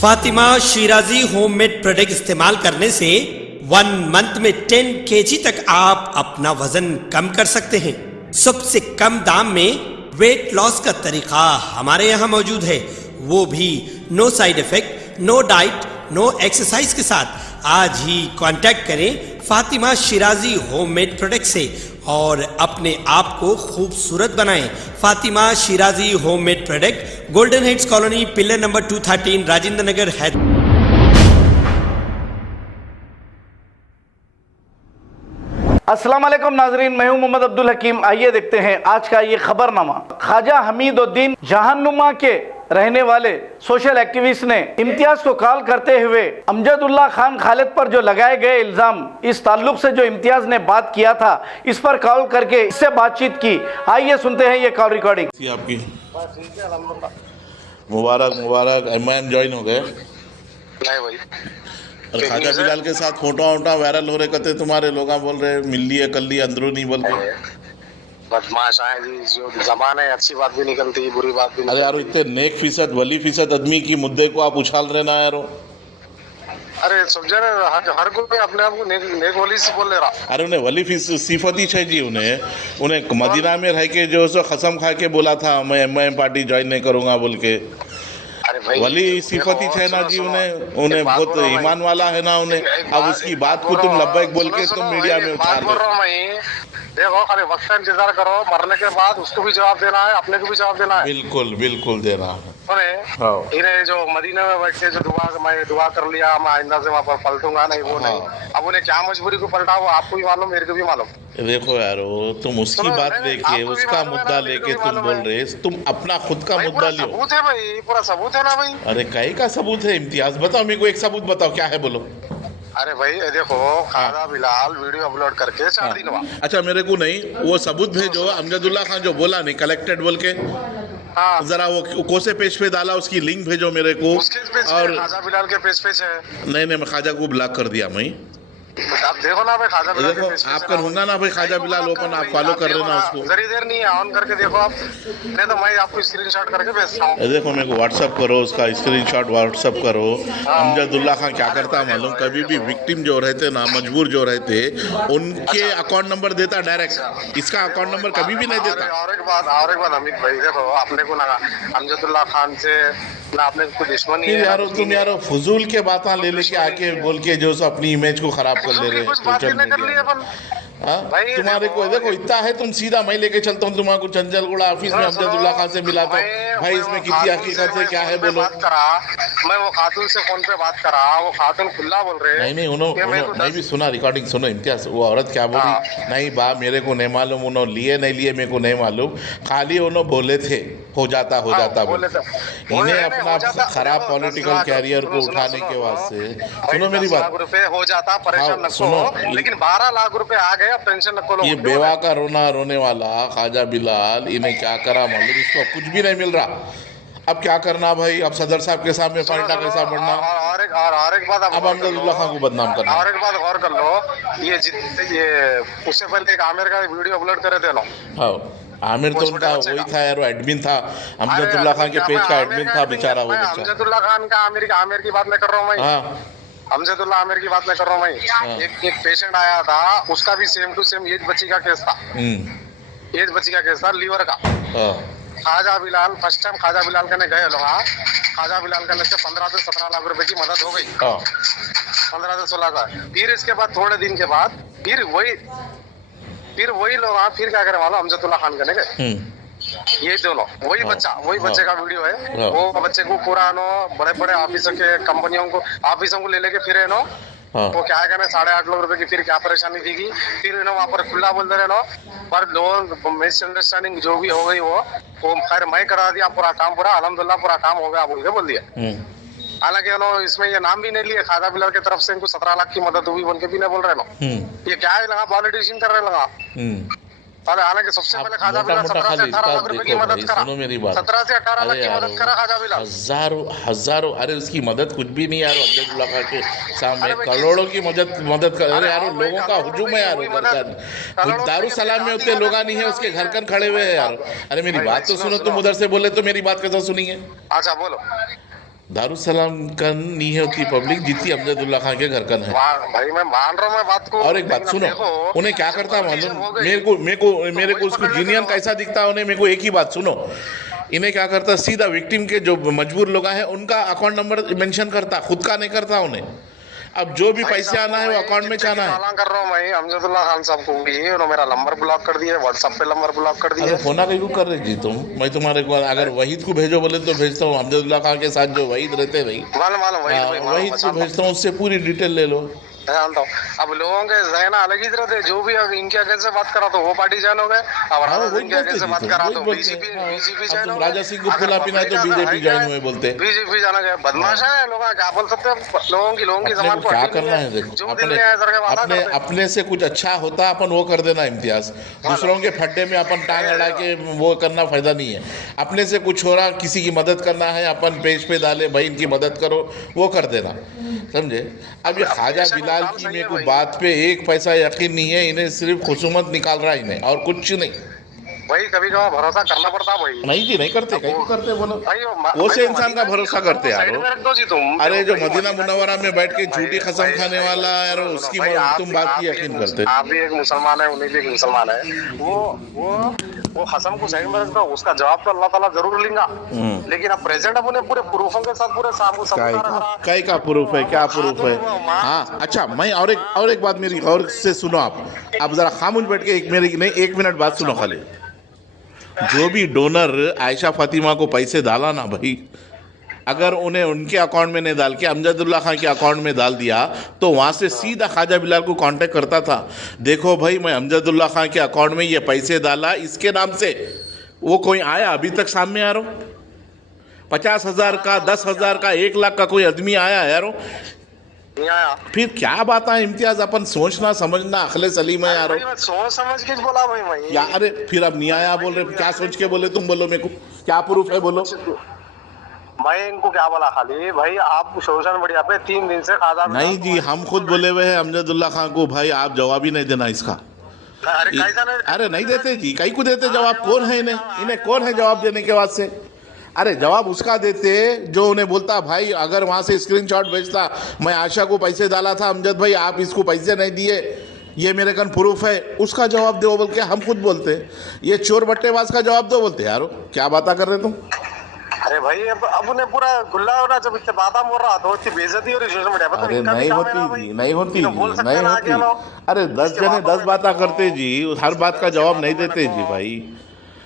Fatima Shirazi homemade product इस्तेमाल करने से 1 मंथ में 10 kg तक आप अपना वजन कम कर सकते हैं। सबसे कम दाम में वेट लॉस का तरीका हमारे यहाँ मौजूद है, वो भी no side effect, no diet, no exercise के साथ। आज ही कांटेक्ट करें फातिमा शिराजी होममेड प्रोडक्ट से और अपने आप को खूबसूरत बनाएं। Fatima Shirazi homemade product, golden heads colony, pillar number 213, Rajendra Nagar, Hyderabad. अस्सलाम वालेकुम नाजरीन, मैं हूं मोहम्मद अब्दुल हकीम। आइए देखते हैं आज का ये खबरनामा। ख्वाजा हमीदुद्दीन जहानुमा के रहने वाले सोशल एक्टिविस्ट ने इम्तियाज को कॉल करते हुए अमजदुल्ला खान खालिद पर जो लगाए गए इल्जाम, इस ताल्लुक से जो इम्तियाज ने बात किया था, इस पर कॉल करके इससे बातचीत की। आइए सुनते हैं ये कॉल रिकॉर्डिंग। आपकी मुबारक मुबारक। एमआईएम ज्वाइन हो गए? नहीं भाई। और ख्वाजा बिलाल के साथ फोटो वोटा वायरल हो रहे, कहते तुम्हारे लोग बोल रहे मिल लिए कर लिए अंदरूनी बोल के। बदमाश आए जी, जो जमाना है, अच्छी बात भी निकलती, बुरी बात भी। अरे यार, इतने नेक फीसद वली फीसद आदमी की मुद्दे को आप उछाल रहे ना यार। अरे समझे ना, हर कोई अपने आप को नेक वली से बोल ले रहा। अरे उन्हें वली सिफत ही है जी। उन्हें मदीना में रह के जो सो कसम खा के बोला था मैं एमआईएम पार्टी ज्वाइन नहीं करूंगा बोल के। अरे भाई, वली सिफत ही है ना जी। उन्हें बहुत ईमान वाला है ना उन्हें। अब उसकी बात को तुम लब्बैक बोल के तुम मीडिया में उछाल रहे हो। देखो, अरे वक्त का इंतजार करो, मरने के बाद उसको भी जवाब देना है, अपने को भी जवाब देना है। बिल्कुल बिल्कुल देना है। इन्हें जो मदीना में बैठ के जो मैं दुआ कर लिया, मैं आइंदा से वहाँ पर पलटूंगा नहीं, वो नहीं। अब उन्हें क्या मजबूरी को पलटा, वो आपको भी मालूम, मेरे को भी मालूम। देखो यार, तुम उसकी बात लेके, उसका मुद्दा लेके तुम बोल रहे, तुम अपना खुद का मुद्दा लियो। सबूत है भाई, पूरा सबूत है ना भाई। अरे कहीं का सबूत है? इम्तियाज बताओ मेरे को, एक सबूत बताओ, क्या है बोलो। अरे भाई देखो, ख्वाजा बिलाल वीडियो अपलोड करके 4 दिन हुआ। अच्छा, मेरे को नहीं, वो सबूत भेजो। अमजदुल्ला खान जो बोला नहीं कलेक्टेड बोल के, जरा वो कोसे पेज पे डाला, उसकी लिंक भेजो मेरे को। और ख्वाजा बिलाल के पेज पे है। नहीं, मैं ख्वाजा को ब्लॉक कर दिया। मैं आप देखो ना भाई, ख्वाजा बिलाल देखो, आप करूंगा ना भाई, ख्वाजा बिलाल ओपन आप फॉलो कर लेना उसको। जरी देर नहीं है, ऑन करके देखो आप, नहीं तो मैं आपको स्क्रीनशॉट करके भेजता हूं। देखो, मेरे को व्हाट्सअप करो, उसका स्क्रीनशॉट व्हाट्सअप करो। अमजदुल्ला खान क्या करता मालूम, कभी भी विक्टिम जो रहते ना, मजबूर जो रहते, उनके अकाउंट नंबर देता डायरेक्ट। इसका अकाउंट नंबर कभी भी नहीं देता। और एक बात अमित भाई, देखो आपने को ना अमजदुल्ला खान से ना आपने कोई दुश्मनी है यार। तुम यार फजूल के बातें ले लेके आके बोल के जो अपनी इमेज को खराब कर ले रहे हैं। तुम्हारे को देखो इतना है, तुम सीधा मैं लेके चलता हूँ तुम्हारे को चंचलगुड़ा ऑफिस में अमजदुल्ला खान से मिलाता हूँ। भाई इसमें कितनी हकीकत है, क्या है बोलो। मैं वो खातून से फोन पे बात करा, वो खातून खुला बोल रहे। नहीं, उन्होंने भी सुना रिकॉर्डिंग, सुनो इम्तियाज। वो औरत क्या बोली, नहीं बा मेरे को नहीं मालूम, उन्होंने लिए नहीं लिए मेरे को नहीं मालूम, खाली उन्होंने बोले थे हो जाता बोले। इन्हें अपना खराब पॉलिटिकल कैरियर को उठाने के वास्ते, सुनो मेरी बात, हो जाता परेशान न सुनो, लेकिन 12 लाख रुपए आ गए, अब टेंशन न करो। ये बेवा का रोने वाला ख्वाजा बिलाल, इन्हें क्या करा मालूम, इसको कुछ भी नहीं मिल रहा। अब क्या करना भाई, अब सदर साहब के सामने पलटा कैसा बढ़ना। और एक बात, अब अमजदुल्ला खान को बदनाम करना। और एक बात गौर कर लो, ये उससे पहले एक आमिर का वीडियो अपलोड करे थे ना। हाँ, आमिर तो उनका वही था यार, वो एडमिन था अमजदुल्ला खान के पेज का एडमिन था बेचारा वो बच्चा। अमजदुल्ला खान का आमिर की बात नहीं कर रहा हूँ मैं। अमजदुल्ला आमिर की बात नहीं कर रहा हूँ मैं। एक पेशेंट आया था, उसका भी सेम टू सेम एज बच्ची का केस था। एज बच्ची का केस था, लीवर का। ख्वाजा बिलाल फर्स्ट टाइम ख्वाजा बिलाल करने गए लोग, ख्वाजा बिलाल करने से 15 से 17 लाख रुपए की मदद हो गई। 15 से 16 लाख। फिर इसके बाद थोड़े दिन के बाद फिर वही लोग फिर क्या करे मालूम, अमजदुल्ला खान करने गए। ये दोनों वही बच्चे का वीडियो है। वो बच्चे को पूरा बड़े बड़े ऑफिसों के ऑफिसों को ले लेके फिरे नो। वो क्या है 8.5 लाख रुपए की फिर क्या परेशानी थी कि फिर वहाँ पर खुला बोल दे रहे पर लोग मिसअंडरस्टैंडिंग जो भी हो गई वो खैर मैं करा दिया, पूरा काम पूरा अल्हम्दुलिल्लाह पूरा काम हो गया बोल दिया। हालांकि इसमें ये नाम भी नहीं लिए, ख्वाजा बिलाल की तरफ से इनको 17 लाख की मदद हुई बोल के भी नहीं बोल रहे ये क्या है लगा, पॉलिटिशियन कर रहे लगा। हालांकि सबसे पहले ख्वाजा बिलाल 17 से 18 लाख रुपए की मदद करा। सुनो मेरी बात, 17 से 18 लाख की मदद करा ख्वाजा बिलाल। हजारों अरे उसकी मदद कुछ भी नहीं यार, अब्दुल्ला खान के सामने करोड़ों की मदद कर रहे यार। लोगों का हुजूम है यार, दारू सलाम में उतने लोग नहीं है, उसके घर कर खड़े हुए हैं यार। अरे मेरी बात तो सुनो, तुम उधर से बोले तो मेरी बात कैसे सुनिए। अच्छा बोलो। दारुसलाम का नहीं होती पब्लिक जितनी अमजदुल्ला खान के घर का है। भाई मैं मान रहा हूँ मैं बात को। और एक बात सुनो, उन्हें क्या करता है मालूम, मेरे को उसको जीनियन कैसा दिखता है उन्हें, मेरे को एक ही बात सुनो, इन्हें क्या करता सीधा विक्टिम के जो मजबूर लोग हैं उनका अकाउंट नंबर मेंशन करता, खुद का नहीं करता उन्हें। अब जो भी पैसे आना है वो अकाउंट में जाना है। कर रहा हूँ मैं अमजदुल्ला खान साहब को भी, उन्होंने मेरा नंबर ब्लॉक कर दिया, व्हाट्सएप पे नंबर ब्लॉक कर दिया। फोन कहीं को कर रहे जी तुम, मैं तुम्हारे को अगर वहीद को भेजो बोले तो भेजता हूँ, अमजदुल्ला खान के साथ जो वहीद रहते भाई वहीद को भेजता हूँ, उससे पूरी डिटेल ले लो। जानता हूँ अब लोगों के जहन अलग ही रहते, जो भी अब इनके अगेंस्ट से बात करा तो वो पार्टी ज्वाइन हो गए, अब राजा सिंह के अगेंस्ट से बात करा तो बीजेपी ज्वाइन हो गए। राजा सिंह को फुला पिना तो बीजेपी ज्वाइन हुए बोलते, बीजेपी जाना गया। बदमाश है लोग, क्या बोल सकते हैं, लोगों की जबान को क्या करना है। देखो अपने से कुछ अच्छा होता अपन वो कर देना इम्तियाज, दूसरों के फड्डे में अपन टांग अड़ा के वो करना फायदा नहीं है। अपने से कुछ हो रहा, किसी की मदद करना है, अपन पेज पे डाले भाई इनकी मदद करो, वो कर देना, समझे। अब ये ख्वाजा बिलाल की मेरे को बात पे एक पैसा यकीन नहीं है, इन्हें सिर्फ खुसूमत निकाल रहा है इन्हें, और कुछ नहीं। भाई कभी कभी भरोसा करना पड़ता है भाई। नहीं जी नहीं करते, कहीं करते बोलो, वो से इंसान का भरोसा करते यार। अरे जो मदीना मुनव्वरा में बैठ के झूठी कसम खाने वाला यार, उसकी तुम बात की यकीन करते। आप भी एक मुसलमान है, उन्हें भी एक मुसलमान है, वो कसम को साइड में रखता, उसका जवाब तो अल्लाह ताला जरूर लेगा। लेकिन अब प्रेजेंट अब उन्हें पूरे प्रूफों के साथ पूरे सामने कई का प्रूफ है, क्या प्रूफ है। हाँ अच्छा, मैं और एक बात मेरी गौर से सुनो, आप जरा खामोश बैठ के एक मिनट बात सुनो खाली। जो भी डोनर आयशा फातिमा को पैसे डाला ना भाई, अगर उन्हें उनके अकाउंट में नहीं डाल के अमजदुल्ला खान के अकाउंट में डाल दिया तो वहाँ से सीधा ख्वाजा बिलाल को कांटेक्ट करता था, देखो भाई मैं अमजदुल्ला खान के अकाउंट में ये पैसे डाला इसके नाम से। वो कोई आया अभी तक सामने आ रहा, 50,000 का, 10,000 का, 1 लाख का कोई आदमी आया यारो। फिर क्या बात है इम्तियाज, अपन सोचना समझना अखले सलीम है यार, सोच समझ के बोला भाई मैं यार। अरे फिर अब नहीं आया बोल रहे, क्या सोच के बोले तुम, बोलो मेरे को क्या प्रूफ है बोलो। मैं इनको क्या बोला खाली भाई, आप सोशल मीडिया पे 3 दिन से खाजा नहीं जी, हम खुद बोले हुए हैं अमजदुल्ला खान को, भाई आप जवाब ही नहीं देना इसका। अरे नहीं देते जी, कहीं को देते जवाब, कौन है इन्हें कौन है जवाब देने के बाद से। अरे जवाब उसका देते जो उन्हें बोलता भाई अगर वहाँ से स्क्रीनशॉट भेजता, मैं आशा को पैसे डाला था अमजद भाई, आप इसको पैसे नहीं दिए, ये मेरे कन प्रूफ है, उसका जवाब दो बोल के हम खुद बोलते। ये चोर बट्टेबाज का जवाब दो बोलते। यारो क्या बात कर रहे तुम। अरे भाई अब उन्हें पूरा गुल्ला हो रहा, जब इतने बातें बोल रहा तो इतनी बेइज्जती हो रही सोशल मीडिया पर। अरे नहीं होती। अरे 10 जने 10 बातें करते जी, हर बात का जवाब नहीं देते जी भाई।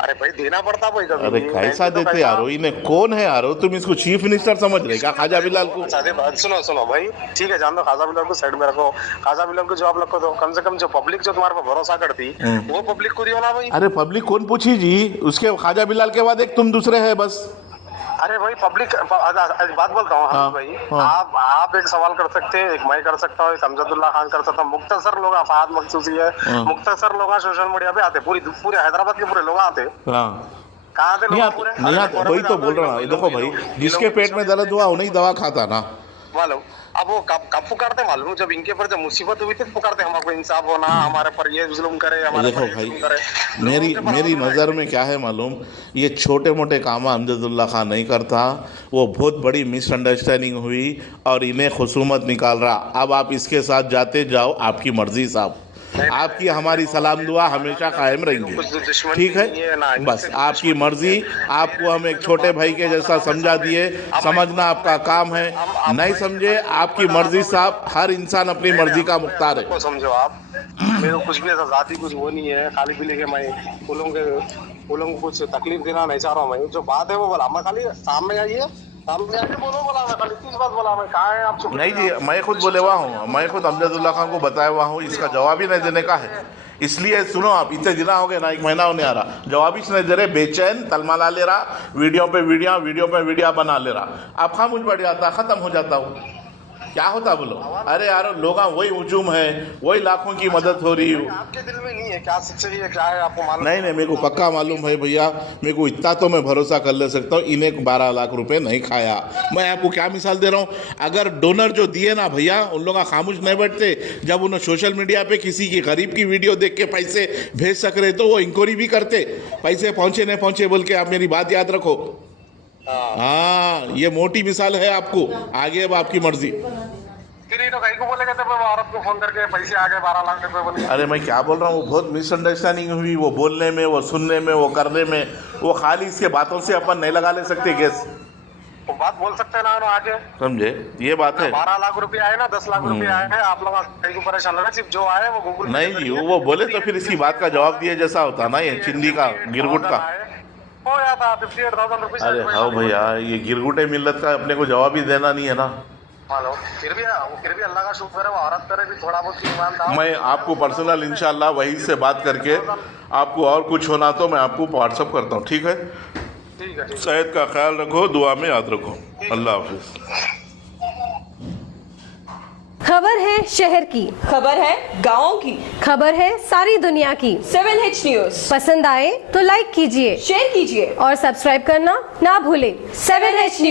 अरे भाई देना पड़ता भाई कभी। अरे कैसा देते यारो, इन्हें कौन है यारो, तुम इसको चीफ मिनिस्टर समझ रहे क्या ख्वाजा बिलाल को। सुनो भाई, ठीक है जान दो, ख्वाजा बिलाल को साइड में रखो, ख्वाजा बिलाल को जवाब रखो, तो कम से कम जो पब्लिक जो तुम्हारे पर भरोसा करती वो पब्लिक को दियो ना भाई। अरे पब्लिक कौन पूछी जी, उसके ख्वाजा बिलाल के बाद एक तुम दूसरे है बस। अरे भाई पब्लिक बात बोलता हूँ हाँ भाई। आप एक सवाल कर सकते हैं, एक मैं कर सकता हूँ, एक अमजदुल्ला खान कर सकता हूँ, मुख्तसर लोग फहाद मखसूसी है, मुख्तसर लोग सोशल मीडिया पे आते, पूरे हैदराबाद के पूरे लोग आते। कहाँ थे लोग पूरे? वही तो बोल रहा हूँ, देखो भाई जिसके पेट में दर्द हुआ उन्हीं दवा खाता ना मालूम। अब वो कब पुकारते मालूम, जब इनके पर जब मुसीबत हुई थी पुकारते हमारे को इंसाफ होना, हमारे पर ये जुल्म करे, हमारे देखो भाई मेरी नज़र में क्या है मालूम, ये छोटे मोटे काम अमजदुल्ला खान नहीं करता, वो बहुत बड़ी मिसअंडरस्टैंडिंग हुई और इन्हें खुसूमत निकाल रहा। अब आप इसके साथ जाते जाओ, आपकी मर्जी साहब, आपकी हमारी सलाम दुआ हमेशा कायम रहेंगे, ठीक है बस आपकी मर्जी। आपको हम एक छोटे भाई के जैसा समझा दिए, समझना आपका काम है, नहीं समझे आपकी मर्जी साहब, हर इंसान अपनी मर्जी का मुख्तार है। समझो आप, मेरे को कुछ भी ऐसा जाती कुछ वो नहीं है, खाली पीले के मैं फूलों को कुछ तकलीफ देना नहीं चाह रहा हूँ मैं, जो बात है वो बोला मैं, खाली सामने आइए नहीं जी, मैं खुद बोले हुआ हूँ, मैं खुद अमजदुल्ला खान को बताया हुआ हूँ, इसका जवाब ही नहीं देने का है। इसलिए सुनो आप, इतने दिन हो गए ना, 1 महीना होने आ रहा, जवाब ही नहीं दे रहे, बेचैन तलमला ले रहा, वीडियो पे वीडियो बना ले रहा। आप खामोश बैठ जाता, खत्म हो जाता हूँ, क्या होता बोलो। अरे यार लोग वही हुजूम है, वही लाखों की मदद हो रही है, आपके दिल में नहीं है क्या सच्चाई है क्या है आपको मालूम नहीं मेरे को पक्का मालूम है भैया, मेरे को इतना तो मैं भरोसा कर ले सकता हूँ, इन्हें 12 लाख रुपए नहीं खाया। मैं आपको क्या मिसाल दे रहा हूँ, अगर डोनर जो दिए ना भैया, उन लोग खामोश नहीं बैठते, जब उन्हें सोशल मीडिया पे किसी की गरीब की वीडियो देख के पैसे भेज सक रहे तो वो इंक्वायरी भी करते, पैसे पहुँचे नहीं पहुँचे बोल के। आप मेरी बात याद रखो, हाँ, ये मोटी मिसाल है आपको, आगे अब आपकी मर्जी। फिर ये तो कहीं को बोले कहते वो औरत को फोन करके पैसे आ गए 12 लाख रुपए बोले। अरे मैं क्या बोल रहा हूँ, वो बहुत मिसअंडरस्टैंडिंग हुई, वो बोलने में, वो सुनने में, वो करने में। वो खाली इसके बातों से अपन नहीं लगा ले सकते केस। वो बात बोल सकते हैं ना आगे, समझे, ये बात है। 12 लाख रुपए आए ना 10 लाख रुपए आए हैं, आप लोग कहीं को परेशान है, सिर्फ जो आए वो गूगल नहीं जी, वो बोले तो फिर इसकी बात का जवाब दिए जैसा होता ना, ये चिंदी का गिरगुट का। हो जाता 58,000 रुपए। अरे हाँ भैया, ये गिरगुटे मिल्लत का अपने को जवाब ही देना नहीं है ना। हेलो, फिर भी अल्लाह का शुक्र है वो औरत करे भी थोड़ा बहुत ईमान था। मैं आपको पर्सनल इंशाल्लाह वहीं से बात करके आपको और कुछ होना तो मैं आपको व्हाट्सअप करता हूँ, ठीक है? ठीक है। सेहत का ख्याल रखो, दुआ में याद रखो। अल्लाह हाफिज। खबर है शहर की, खबर है गाँव की, खबर है सारी दुनिया की। 7H न्यूज पसंद आए तो लाइक कीजिए, शेयर कीजिए और सब्सक्राइब करना ना भूलें। 7H news.